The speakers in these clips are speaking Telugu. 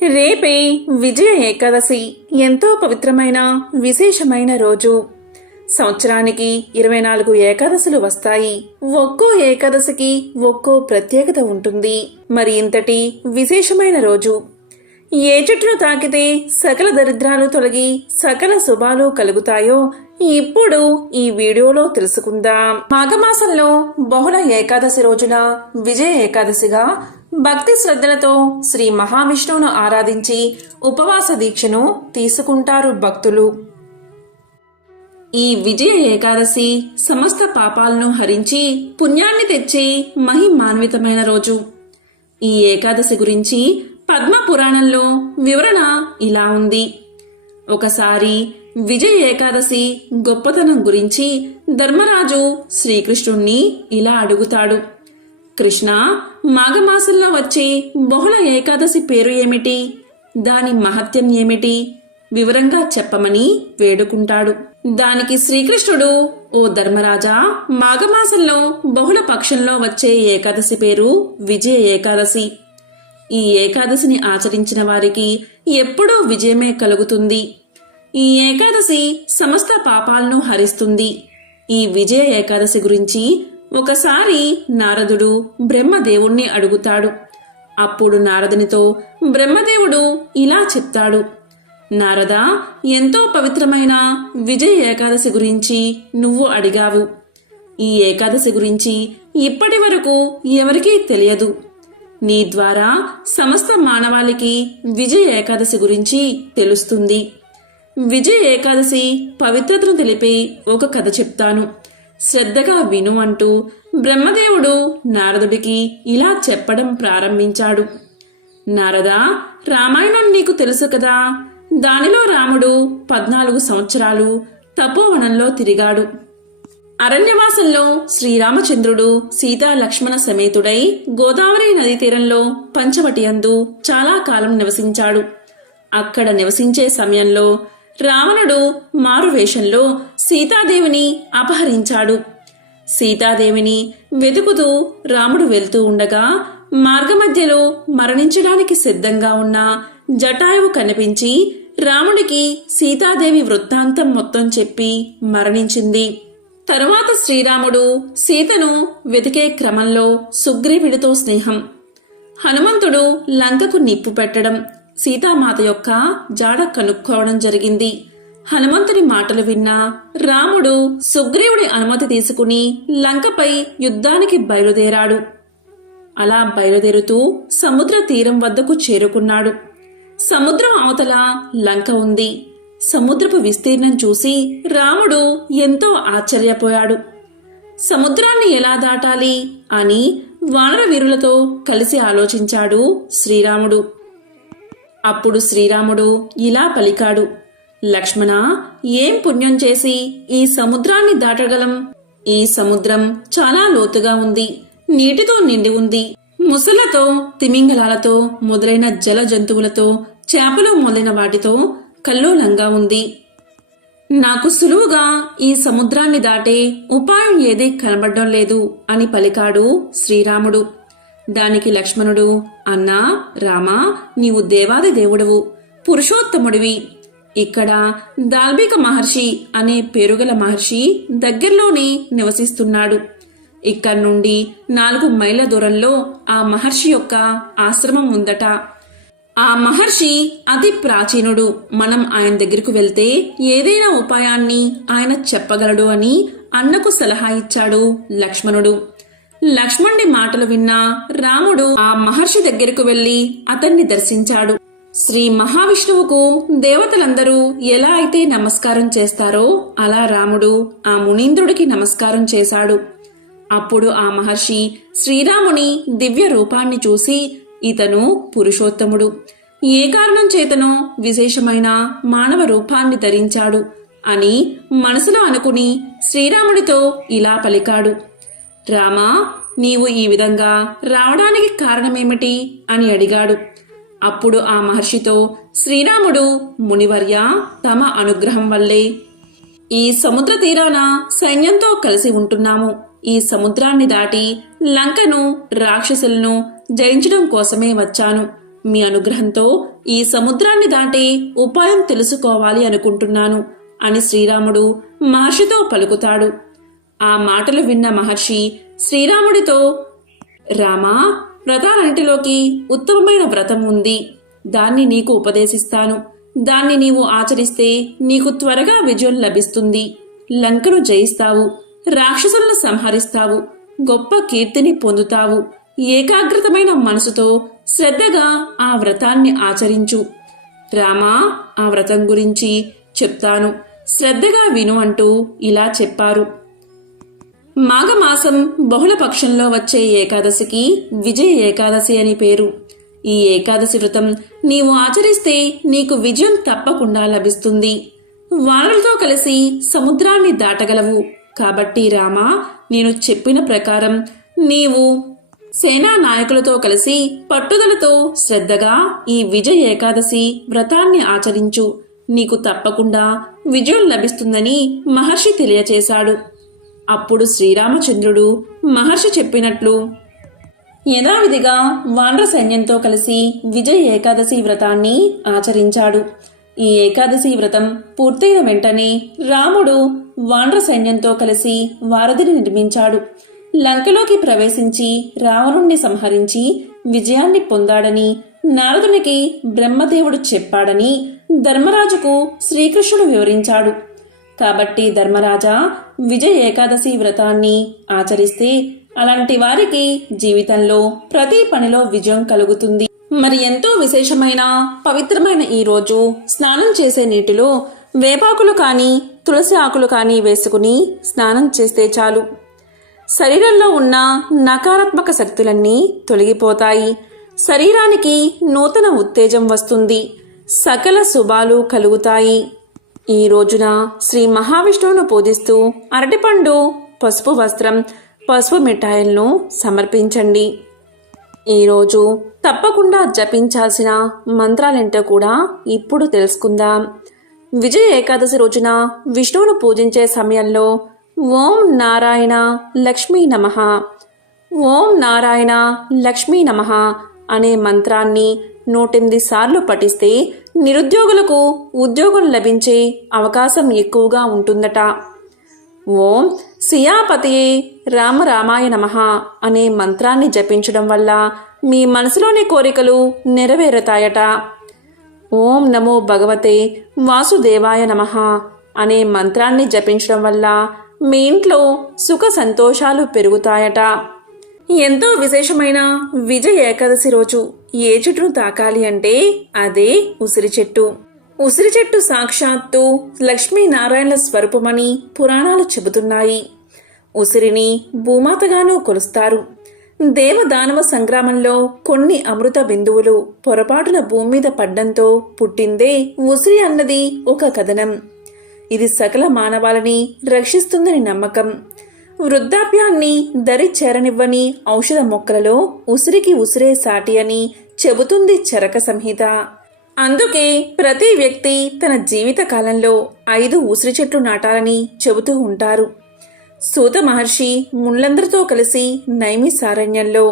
రేపే విజయ ఏకాదశి. ఎంతో పవిత్రమైన విశేషమైన రోజు. సంవత్సరానికి 24 ఏకాదశులు వస్తాయి. ఒక్కో ఏకాదశికి ఒక్కో ప్రత్యేకత ఉంటుంది. మరి ఇంతటి విశేషమైన రోజు. ఏ చెట్టును తాకితే సకల దరిద్రాలు తొలగి సకల శుభాలు కలుగుతాయో ఇప్పుడు ఈ వీడియోలో తెలుసుకుందాం. మాఘమాసంలో బహుళ ఏకాదశి రోజున విజయ ఏకాదశిగా భక్తి శ్రద్ధలతో శ్రీ మహావిష్ణువును ఆరాధించి ఉపవాస దీక్షను తీసుకుంటారు భక్తులు. ఈ విజయ ఏకాదశి సమస్త పాపాలను హరించి పుణ్యాన్ని తెచ్చే మహిమాన్వితమైన రోజు. ఈ ఏకాదశి గురించి పద్మ పురాణంలో వివరణ ఇలా ఉంది. ఒకసారి విజయ ఏకాదశి గొప్పతనం గురించి ధర్మరాజు శ్రీకృష్ణుణ్ణి ఇలా అడుగుతాడు. కృష్ణ, మాఘమాసంలో వచ్చే బహుళ ఏకాదశి పేరు ఏమిటి? దాని మహత్యం ఏమిటి? వివరంగా చెప్పమని వేడుకుంటాడు. దానికి శ్రీకృష్ణుడు, ఓ ధర్మరాజా, మాఘమాసంలో బహుళ పక్షంలో వచ్చే ఏకాదశి పేరు విజయ ఏకాదశి. ఈ ఏకాదశిని ఆచరించిన వారికి ఎప్పుడూ విజయమే కలుగుతుంది. ఈ ఏకాదశి సమస్త పాపాలను హరిస్తుంది. ఈ విజయ ఏకాదశి గురించి ఒకసారి నారదుడు బ్రహ్మదేవుణ్ణి అడుగుతాడు. అప్పుడు నారదునితో బ్రహ్మదేవుడు ఇలా చెప్తాడు. నారదా, ఎంతో పవిత్రమైన విజయ ఏకాదశి గురించి నువ్వు అడిగావు. ఈ ఏకాదశి గురించి ఇప్పటి వరకు ఎవరికీ తెలియదు. నీ ద్వారా సమస్త మానవాళికి విజయ ఏకాదశి గురించి తెలుస్తుంది. విజయ ఏకాదశి పవిత్రతను తెలిపే ఒక కథ చెప్తాను, శ్రద్ధగా విను అంటూ బ్రహ్మదేవుడు నారదుడికి ఇలా చెప్పడం ప్రారంభించాడు. నారదా, రామాయణం నీకు తెలుసు కదా. దానిలో రాముడు 14 సంవత్సరాలు తపోవనంలో తిరిగాడు. అరణ్యవాసంలో శ్రీరామచంద్రుడు సీతా లక్ష్మణ సమేతుడై గోదావరి నదీ తీరంలో పంచవటి అందు చాలా కాలం నివసించాడు. అక్కడ నివసించే సమయంలో రావణుడు మారువేషంలో సీతాదేవిని అపహరించాడు. సీతాదేవిని వెతుకుతూ రాముడు వెళ్తూ ఉండగా మార్గమధ్యలో మరణించడానికి సిద్ధంగా ఉన్న జటాయువు కనిపించి రాముడికి సీతాదేవి వృత్తాంతం మొత్తం చెప్పి మరణించింది. తరువాత శ్రీరాముడు సీతను వెతికే క్రమంలో సుగ్రీవుడితో స్నేహం, హనుమంతుడు లంకకు నిప్పు పెట్టడం, సీతామాత యొక్క జాడ కనుక్కోవడం జరిగింది. హనుమంతుని మాటలు విన్న రాముడు సుగ్రీవుడి అనుమతి తీసుకుని లంకపై యుద్ధానికి బయలుదేరాడు. అలా బయలుదేరుతూ సముద్ర తీరం వద్దకు చేరుకున్నాడు. సముద్రం అవతల లంక ఉంది. సముద్రపు విస్తీర్ణం చూసి రాముడు ఎంతో ఆశ్చర్యపోయాడు. సముద్రాన్ని ఎలా దాటాలి అని వానర వీరులతో కలిసి ఆలోచించాడు శ్రీరాముడు. అప్పుడు శ్రీరాముడు ఇలా పలికాడు. లక్ష్మణ, ఏం పుణ్యం చేసి ఈ సముద్రాన్ని దాటగలం? ఈ సముద్రం చాలా లోతుగా ఉంది, నీటితో నిండి ఉంది. ముసలతో, తిమింగలాలతో మొదలైన జల జంతువులతో, చేపలు మొదలైన వాటితో కల్లోలంగా ఉంది. నాకు సులువుగా ఈ సముద్రాన్ని దాటే ఉపాయం ఏదీ కనబడడం లేదు అని పలికాడు శ్రీరాముడు. దానికి లక్ష్మణుడు, అన్నా రామా, నీవు దేవాది దేవుడవు, పురుషోత్తముడివి. ఇక్కడ దాల్బిక మహర్షి అనే పేరుగల మహర్షి దగ్గరలోనే నివసిస్తున్నాడు. ఇక్కడి నుండి 4 మైళ్ళ దూరంలో ఆ మహర్షి యొక్క ఆశ్రమం ఉందట. ఆ మహర్షి అతి ప్రాచీనుడు. మనం ఆయన దగ్గరకు వెళ్తే ఏదైనా ఉపాయాన్ని ఆయన చెప్పగలడు అని అన్నకు సలహా ఇచ్చాడు లక్ష్మణుడు. లక్ష్మణుడి మాటలు విన్న రాముడు ఆ మహర్షి దగ్గరకు వెళ్లి అతన్ని దర్శించాడు. శ్రీ మహావిష్ణువుకు దేవతలందరూ ఎలా అయితే నమస్కారం చేస్తారో అలా రాముడు ఆ మునీంద్రుడికి నమస్కారం చేశాడు. అప్పుడు ఆ మహర్షి శ్రీరాముని దివ్య రూపాన్ని చూసి, ఇతను పురుషోత్తముడు, ఏ కారణం చేతనో విశేషమైన మానవ రూపాన్ని ధరించాడు అని మనసులో అనుకుని శ్రీరాముడితో ఇలా పలికాడు. రామా, నీవు ఈ విధంగా రావడానికి కారణమేమిటి అని అడిగాడు. అప్పుడు ఆ మహర్షితో శ్రీరాముడు, మునివర్య, తమ అనుగ్రహం వల్లే ఈ సముద్ర తీరాన సైన్యంతో కలిసి ఉంటున్నాము. ఈ సముద్రాన్ని దాటి లంకను, రాక్షసులను జయించడం కోసమే వచ్చాను. మీ అనుగ్రహంతో ఈ సముద్రాన్ని దాటే ఉపాయం తెలుసుకోవాలి అనుకుంటున్నాను అని శ్రీరాముడు మహర్షితో పలుకుతాడు. ఆ మాటలు విన్న మహర్షి శ్రీరాముడితో, రామా, వ్రతాలన్నిటిలోకి ఉత్తమమైన వ్రతం ఉంది. దాన్ని నీకు ఉపదేశిస్తాను. దాన్ని నీవు ఆచరిస్తే నీకు త్వరగా విజయం లభిస్తుంది. లంకను జయిస్తావు, రాక్షసులను సంహరిస్తావు, గొప్ప కీర్తిని పొందుతావు. ఏకాగ్రతమైన మనసుతో శ్రద్ధగా ఆ వ్రతాన్ని ఆచరించు. రామా, ఆ వ్రతం గురించి చెప్తాను, శ్రద్ధగా విను అంటూ ఇలా చెప్పారు. మాఘమాసం బహుళపక్షంలో వచ్చే ఏకాదశికి విజయ ఏకాదశి అని పేరు. ఈ ఏకాదశి వ్రతం నీవు ఆచరిస్తే నీకు విజయం తప్పకుండా లభిస్తుంది. వానరులతో కలిసి సముద్రాన్ని దాటగలవు. కాబట్టి రామా, నేను చెప్పిన ప్రకారం నీవు సేనా నాయకులతో కలిసి పట్టుదలతో శ్రద్ధగా ఈ విజయ ఏకాదశి వ్రతాన్ని ఆచరించు. నీకు తప్పకుండా విజయం లభిస్తుందని మహర్షి తెలియచేశాడు. అప్పుడు శ్రీరామచంద్రుడు మహర్షి చెప్పినట్లు యథావిధిగా వానర సైన్యంతో కలిసి విజయ ఏకాదశి వ్రతాన్ని ఆచరించాడు. ఈ ఏకాదశి వ్రతం పూర్తయిన వెంటనే రాముడు వానర సైన్యంతో కలిసి వారధిని నిర్మించాడు. లంకలోకి ప్రవేశించి రావణుణ్ణి సంహరించి విజయాన్ని పొందాడని నారదునికి బ్రహ్మదేవుడు చెప్పాడని ధర్మరాజుకు శ్రీకృష్ణుడు వివరించాడు. కాబట్టి ధర్మరాజా, విజయ ఏకాదశి వ్రతాన్ని ఆచరిస్తే అలాంటి వారికి జీవితంలో ప్రతి పనిలో విజయం కలుగుతుంది. మరి ఎంతో విశేషమైన పవిత్రమైన ఈ రోజు స్నానం చేసే నీటిలో వేపాకులు కానీ తులసి ఆకులు కానీ వేసుకుని స్నానం చేస్తే చాలు. శరీరంలో ఉన్న నకారాత్మక శక్తులన్నీ తొలగిపోతాయి. శరీరానికి నూతన ఉత్తేజం వస్తుంది. సకల శుభాలు కలుగుతాయి. ఈ రోజున శ్రీ మహావిష్ణువును పూజిస్తూ అరటిపండు, పసుపు వస్త్రం, పసుపు మిఠాయిలను సమర్పించండి. ఈరోజు తప్పకుండా జపించాల్సిన మంత్రాలేంటో కూడా ఇప్పుడు తెలుసుకుందాం. విజయ ఏకాదశి రోజున విష్ణువును పూజించే సమయంలో ఓం నారాయణ లక్ష్మీ నమః, ఓం నారాయణ లక్ష్మీ నమః అనే మంత్రాన్ని 108 సార్లు పఠిస్తే నిరుద్యోగులకు ఉద్యోగం లభించే అవకాశం ఎక్కువగా ఉంటుందట. ఓం సియాపతియే రామ రామాయ నమః అనే మంత్రాన్ని జపించడం వల్ల మీ మనసులోని కోరికలు నెరవేరుతాయట. ఓం నమో భగవతే వాసుదేవాయ నమః అనే మంత్రాన్ని జపించడం వల్ల మీ ఇంట్లో సుఖ సంతోషాలు పెరుగుతాయట. ఎంతో విశేషమైన విజయ ఏకాదశి రోజు ఏ చెట్టును తాకాలి అంటే అదే ఉసిరి చెట్టు. ఉసిరి చెట్టు సాక్షాత్తు లక్ష్మీనారాయణల స్వరూపమని పురాణాలు చెబుతున్నాయి. ఉసిరిని భూమాతగానూ కొలుస్తారు. దేవదానవ సంగ్రామంలో కొన్ని అమృత బిందువులు పొరపాటున భూమి మీద పడ్డంతో పుట్టిందే ఉసిరి అన్నది ఒక కథనం. ఇది సకల మానవాళిని రక్షిస్తుందని నమ్మకం. వృద్ధాప్యాన్ని దరి చేరనివ్వని ఔషధ మొక్కలలో ఉసిరికి ఉసిరే సాటి అని చెబుతుంది చరక సంహిత. అందుకే ప్రతి వ్యక్తి తన జీవిత కాలంలో 5 ఉసిరి చెట్లు నాటాలని చెబుతూ ఉంటారు. సూత మహర్షి ముళ్ళందరితో కలిసి నైమిసారణ్యంలో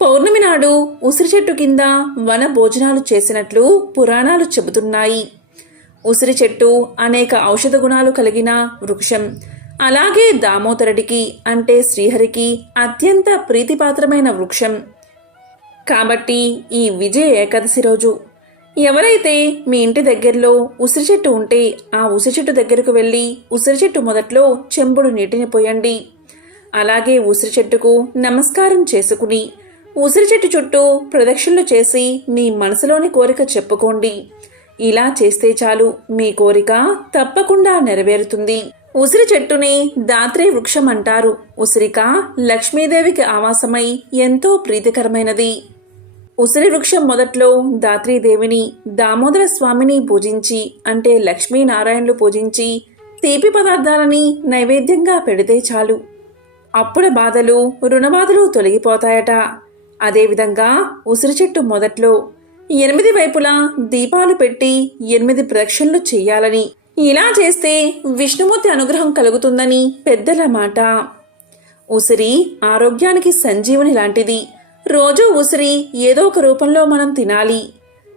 పౌర్ణమి నాడు ఉసిరి చెట్టు కింద వన భోజనాలు చేసినట్లు పురాణాలు చెబుతున్నాయి. ఉసిరి చెట్టు అనేక ఔషధ గుణాలు కలిగిన వృక్షం. అలాగే దామోదరుడికి అంటే శ్రీహరికి అత్యంత ప్రీతిపాత్రమైన వృక్షం. కాబట్టి ఈ విజయ ఏకాదశి రోజు ఎవరైతే మీ ఇంటి దగ్గరలో ఉసిరి చెట్టు ఉంటే ఆ ఉసిరి చెట్టు దగ్గరకు వెళ్ళి ఉసిరి చెట్టు మొదట్లో చెంబుడు నీటిని పోయండి. అలాగే ఉసిరి చెట్టుకు నమస్కారం చేసుకుని ఉసిరి చెట్టు చుట్టూ ప్రదక్షిణలు చేసి మీ మనసులోని కోరిక చెప్పుకోండి. ఇలా చేస్తే చాలు, మీ కోరిక తప్పకుండా నెరవేరుతుంది. ఉసిరి చెట్టుని దాత్రే వృక్షం అంటారు. ఉసిరిక లక్ష్మీదేవికి ఆవాసమై ఎంతో ప్రీతికరమైనది. ఉసిరి వృక్షం మొదట్లో దాత్రీదేవిని, దామోదర స్వామిని పూజించి అంటే లక్ష్మీనారాయణలు పూజించి తీపి పదార్థాలని నైవేద్యంగా పెడితే చాలు. అప్పుల బాధలు, రుణబాధలు తొలగిపోతాయట. అదేవిధంగా ఉసిరి చెట్టు మొదట్లో 8 వైపులా దీపాలు పెట్టి 8 ప్రదక్షిణలు చెయ్యాలని, ఇలా చేస్తే విష్ణుమూర్తి అనుగ్రహం కలుగుతుందని పెద్దల మాట. ఉసిరి ఆరోగ్యానికి సంజీవని లాంటిది. రోజూ ఉసిరి ఏదో ఒక రూపంలో మనం తినాలి.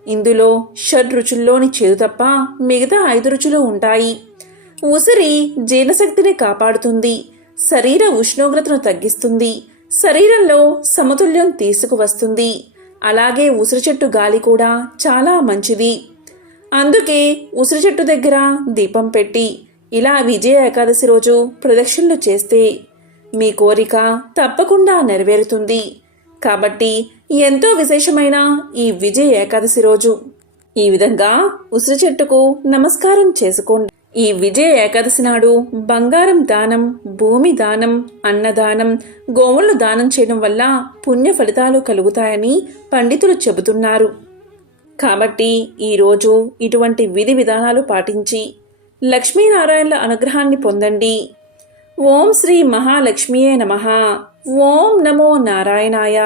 ఇందులో షడ్ రుచుల్లోని చేదు తప్ప మిగతా 5 రుచులు ఉంటాయి. ఉసిరి జీర్ణశక్తిని కాపాడుతుంది, శరీర ఉష్ణోగ్రతను తగ్గిస్తుంది, శరీరంలో సమతుల్యం తీసుకువస్తుంది. అలాగే ఉసిరి చెట్టు గాలి కూడా చాలా మంచిది. అందుకే ఉసిరి చెట్టు దగ్గర దీపం పెట్టి ఇలా విజయ ఏకాదశి రోజు ప్రదక్షిణలు చేస్తే మీ కోరిక తప్పకుండా నెరవేరుతుంది. కాబట్టి ఎంతో విశేషమైన ఈ విజయ ఏకాదశి రోజు ఈ విధంగా ఉసిరి చెట్టుకు నమస్కారం చేసుకోండి. ఈ విజయ ఏకాదశి నాడు బంగారం దానం, భూమి దానం, అన్నదానం, గోవులను దానం చేయడం వల్ల పుణ్య ఫలితాలు కలుగుతాయని పండితులు చెబుతున్నారు. కాబట్టి ఈరోజు ఇటువంటి విధి విధానాలు పాటించి లక్ష్మీనారాయణల అనుగ్రహాన్ని పొందండి. ఓం శ్రీ మహాలక్ష్మియే నమః. ఓం నమో నారాయణాయ.